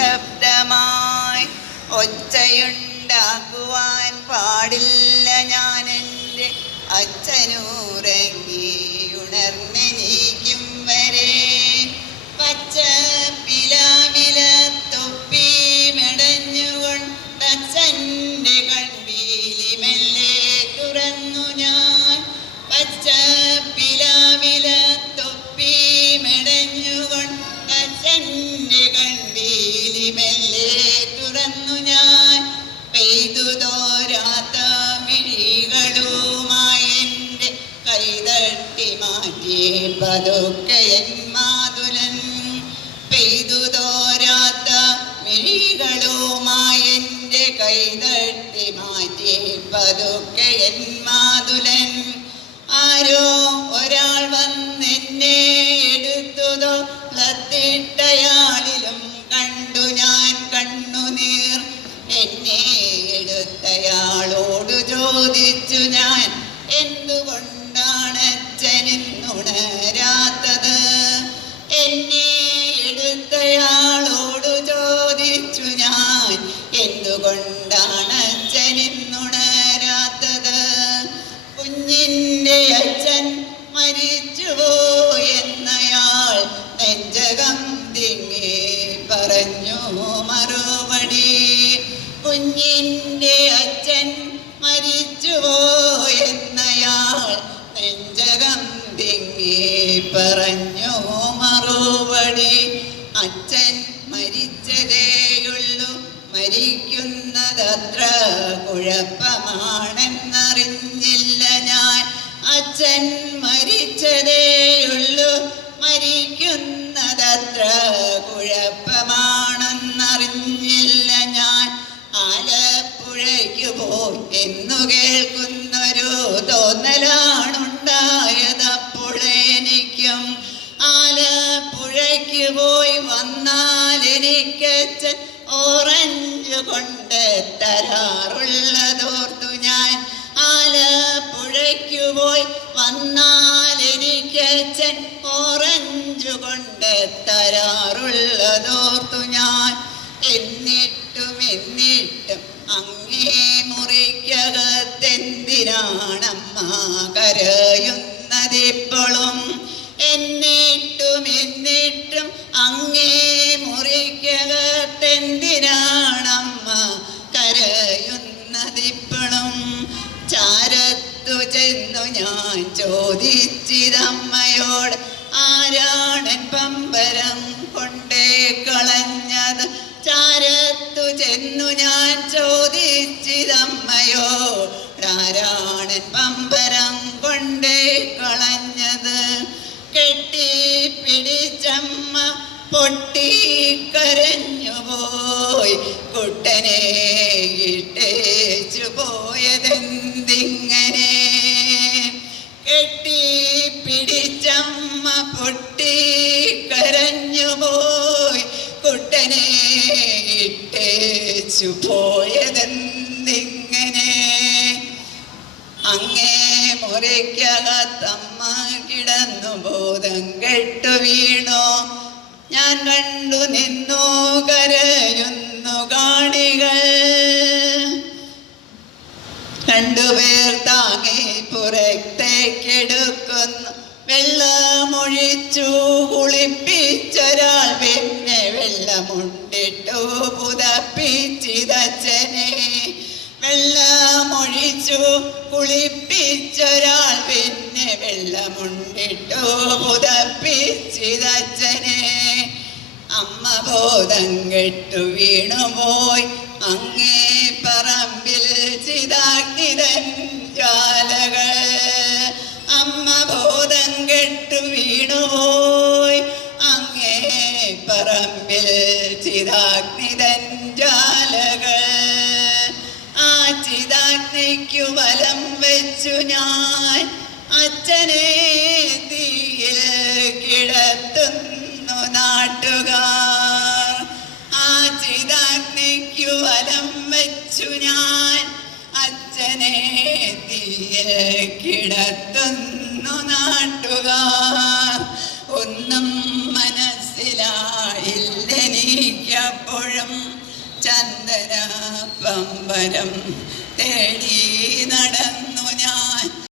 നിശബ്ദമായി ഒച്ചയുണ്ടാക്കുവാൻ പാടില്ല ഞാൻ എന്റെ അച്ഛനൂറങ്ങി കൈതട്ടി മാറ്റി പതുക്കയൻ മാതുലൻ പെയ്തു തോരാത്ത മിഴികളുമായി എന്റെ മാറ്റി പതുക്കയൻ മാതുലൻ. ആരോ ഒരാൾ വന്നെന്നെ എടുത്തുതോ ലത്തിട്ടയാളിലും എന്തുകൊണ്ടാണ് അച്ഛനെന്നുണരാത്തത് കുഞ്ഞിന്റെ അച്ഛൻ മരിച്ചുവോ എന്നയാൾ നെഞ്ചകം തിങ്ങി പറഞ്ഞു. മറുപടി കുഞ്ഞിന്റെ മരിക്കുന്നതത്ര കുഴപ്പമാണെന്നറിഞ്ഞില്ല ഞാൻ. അച്ഛൻ മരിച്ചതേയുള്ളൂ മരിക്കുന്നതത്ര കുഴപ്പമാണെന്നറിഞ്ഞില്ല ഞാൻ. ആലപ്പുഴയ്ക്ക് പോയി എന്നു കേൾക്കുന്നൊരു തോന്നലാണുണ്ടായതപ്പോഴെനിക്കും ആലപ്പുഴയ്ക്ക് പോയി വന്നാൽ എനിക്കച്ഛൻ ഓറഞ്ച് കൊണ്ട് തരാറുള്ളതോർത്തു ഞാൻ. ആലപ്പുഴയ്ക്കു പോയി വന്നാൽ എനിക്കച്ഛൻ ഓറഞ്ച് കൊണ്ട് തരാറുള്ളതോർത്തു ഞാൻ. എന്നിട്ടും എന്നിട്ടും അങ്ങേ മുറിക്കകത്തെന്തിനാണമ്മ കരയുന്നതിപ്പോഴും എന്നിട്ടും എന്നിട്ടും അങ്ങേ ചെന്നു ഞാൻ ചോദിച്ചിതമ്മയോട് ആരാണൻ പമ്പരം കൊണ്ടേ കളഞ്ഞത്? ചാരത്തു ചെന്നു ഞാൻ ചോദിച്ചിതമ്മയോട് ആരാണൻ പമ്പരം കൊണ്ടേ കളഞ്ഞത്? കെട്ടി പിടിച്ചമ്മ പൊട്ടിക്കരഞ്ഞു പൊട്ടി കരഞ്ഞു പോയി. കുട്ടനെ ഇട്ടേച്ചു പോയതെന്തിങ്ങനെ അങ്ങേ മുറിക്കകത്തമ്മ കിടന്നു ബോധം കെട്ടു വീണു. ഞാൻ കണ്ടു നിന്നു കരയുന്നു കാണികൾ. രണ്ടുപേർ താങ്ങി പുറത്തേക്കെടുക്കുന്നു. വെള്ളമൊഴിച്ചു കുളിപ്പിച്ചൊരാൾ പിന്നെ വെള്ളമുണ്ടിട്ടു പുതപ്പിച്ചിതച്ചനെ. വെള്ളമൊഴിച്ചു കുളിപ്പിച്ചൊരാൾ പിന്നെ വെള്ളമുണ്ടിട്ടു പുതപ്പിച്ചിതച്ചനെ. അമ്മ ബോധം കെട്ടു വീണുപോയി അങ്ങേ പറമ്പിൽ ചിതാഗ്നിതൻ വീണുപോയി അങ്ങേ പറമ്പിൽ ചിതാഗ്നിതൻ ജ്വാലകൾ. ആ ചിതാഗ്നിക്കു ബലം വെച്ചു ഞാൻ. അച്ഛനെ തീയിൽ കിടത്തുന്നു നാട്ടുകാർ. ആ ചിതാഗ്നിക്കു ബലം വെച്ചു ഞാൻ. അച്ഛനെ തീയിൽ കിടത്തുന്നു നാട്ടുകാർ. ഒന്നും മനസ്സിലായില്ലെനിക്കപ്പോഴും ചന്ദന പമ്പരം തേടി നടന്നു.